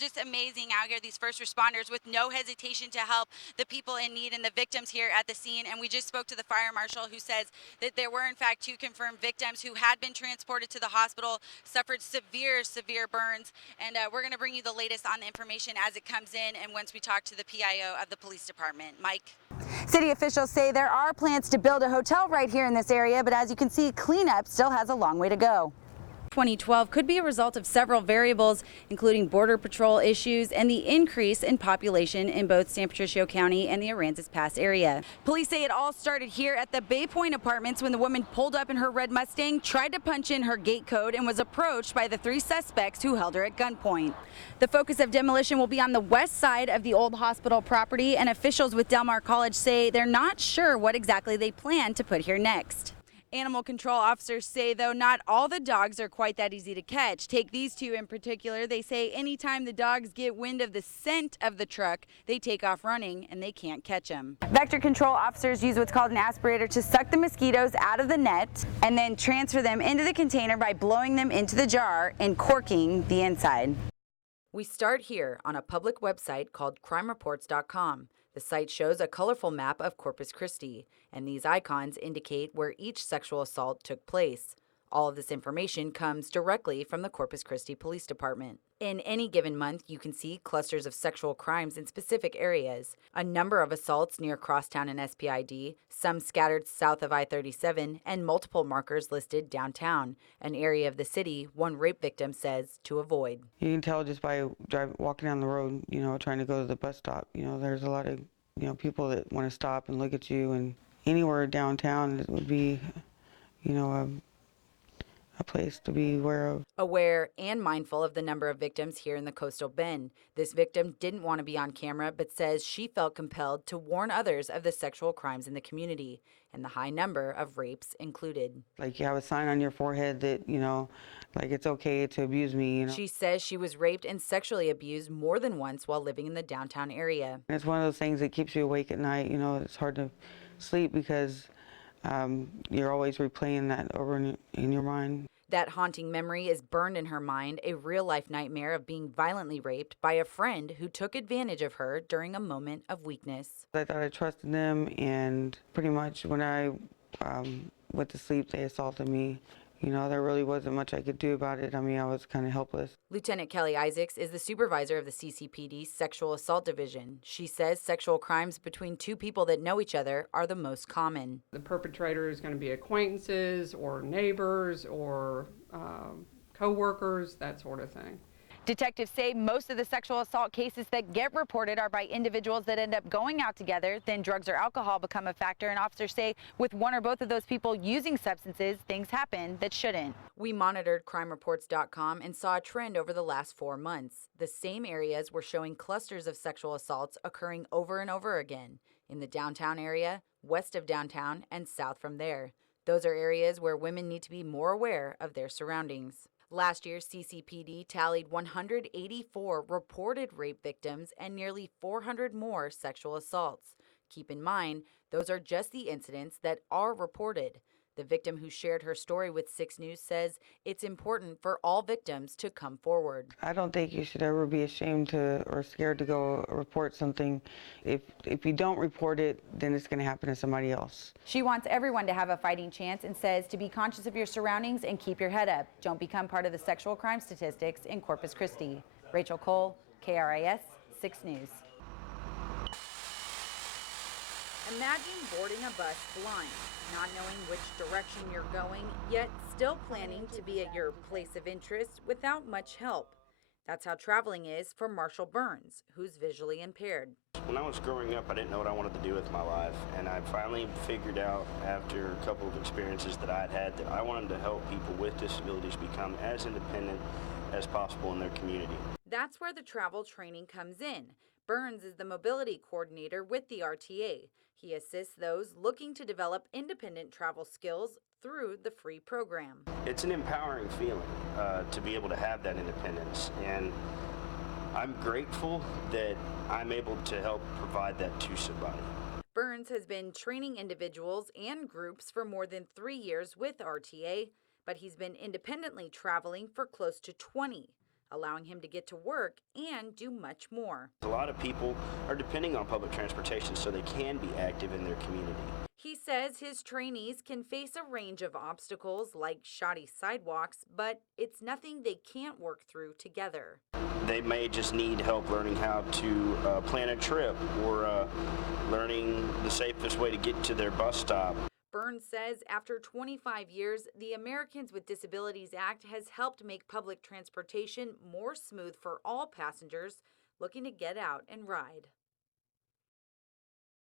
just amazing out here, these first responders with no hesitation to help the people in need and the victims here at the scene. And we just spoke to the fire marshal, who says that there were in fact 2 confirmed victims who had been transported to the hospital, suffered severe burns. And we're going to bring you the latest on the information as it comes in and once we talk to the PIO of the police department. Mike. City officials say there are plans to build a hotel right here in this area, but as you can see, cleanup still has a long way to go. 2012 could be a result of several variables, including Border Patrol issues and the increase in population in both San Patricio County and the Aransas Pass area. Police say it all started here at the Bay Point Apartments when the woman pulled up in her red Mustang, tried to punch in her gate code, and was approached by the 3 suspects who held her at gunpoint. The focus of demolition will be on the west side of the old hospital property, and officials with Del Mar College say they're not sure what exactly they plan to put here next. Animal control officers say, though, not all the dogs are quite that easy to catch. Take these 2 in particular. They say anytime the dogs get wind of the scent of the truck, they take off running and they can't catch them. Vector control officers use what's called an aspirator to suck the mosquitoes out of the net and then transfer them into the container by blowing them into the jar and corking the inside. We start here on a public website called crimereports.com. The site shows a colorful map of Corpus Christi, and these icons indicate where each sexual assault took place. All of this information comes directly from the Corpus Christi Police Department. In any given month, you can see clusters of sexual crimes in specific areas, a number of assaults near Crosstown and SPID, some scattered south of I-37, and multiple markers listed downtown, an area of the city one rape victim says to avoid. You can tell just by walking down the road, trying to go to the bus stop. There's a lot of, people that want to stop and look at you, and anywhere downtown it would be, a place to be aware of. Aware and mindful of the number of victims here in the Coastal Bend. This victim didn't want to be on camera, but says she felt compelled to warn others of the sexual crimes in the community, and the high number of rapes included. Like you have a sign on your forehead that, like it's okay to abuse me. She says she was raped and sexually abused more than once while living in the downtown area. And it's one of those things that keeps you awake at night. It's hard to sleep because you're always replaying that over in your mind. That haunting memory is burned in her mind, a real-life nightmare of being violently raped by a friend who took advantage of her during a moment of weakness. I thought I trusted them, and pretty much when I went to sleep, they assaulted me. There really wasn't much I could do about it. I was kind of helpless. Lieutenant Kelly Isaacs is the supervisor of the CCPD Sexual Assault Division. She says sexual crimes between 2 people that know each other are the most common. The perpetrator is going to be acquaintances or neighbors or co-workers, that sort of thing. Detectives say most of the sexual assault cases that get reported are by individuals that end up going out together, then drugs or alcohol become a factor, and officers say with one or both of those people using substances, things happen that shouldn't. We monitored crimereports.com and saw a trend over the last 4 months. The same areas were showing clusters of sexual assaults occurring over and over again in the downtown area, west of downtown, and south from there. Those are areas where women need to be more aware of their surroundings. Last year, CCPD tallied 184 reported rape victims and nearly 400 more sexual assaults. Keep in mind, those are just the incidents that are reported. The victim who shared her story with 6 News says it's important for all victims to come forward. I don't think you should ever be ashamed to or scared to go report something. If you don't report it, then it's going to happen to somebody else. She wants everyone to have a fighting chance and says to be conscious of your surroundings and keep your head up. Don't become part of the sexual crime statistics in Corpus Christi. Rachel Cole, KRIS 6 News. Imagine boarding a bus blind, not knowing which direction you're going, yet still planning to be at your place of interest without much help. That's how traveling is for Marshall Burns, who's visually impaired. When I was growing up, I didn't know what I wanted to do with my life, and I finally figured out after a couple of experiences that I had that I wanted to help people with disabilities become as independent as possible in their community. That's where the travel training comes in. Burns is the mobility coordinator with the RTA. He assists those looking to develop independent travel skills through the free program. It's an empowering feeling to be able to have that independence, and I'm grateful that I'm able to help provide that to somebody. Burns has been training individuals and groups for more than 3 years with RTA, but he's been independently traveling for close to 20. allowing him to get to work and do much more. A lot of people are depending on public transportation so they can be active in their community. He says his trainees can face a range of obstacles like shoddy sidewalks, but it's nothing they can't work through together. They may just need help learning how to plan a trip or learning the safest way to get to their bus stop. Burns says after 25 years, the Americans with Disabilities Act has helped make public transportation more smooth for all passengers looking to get out and ride.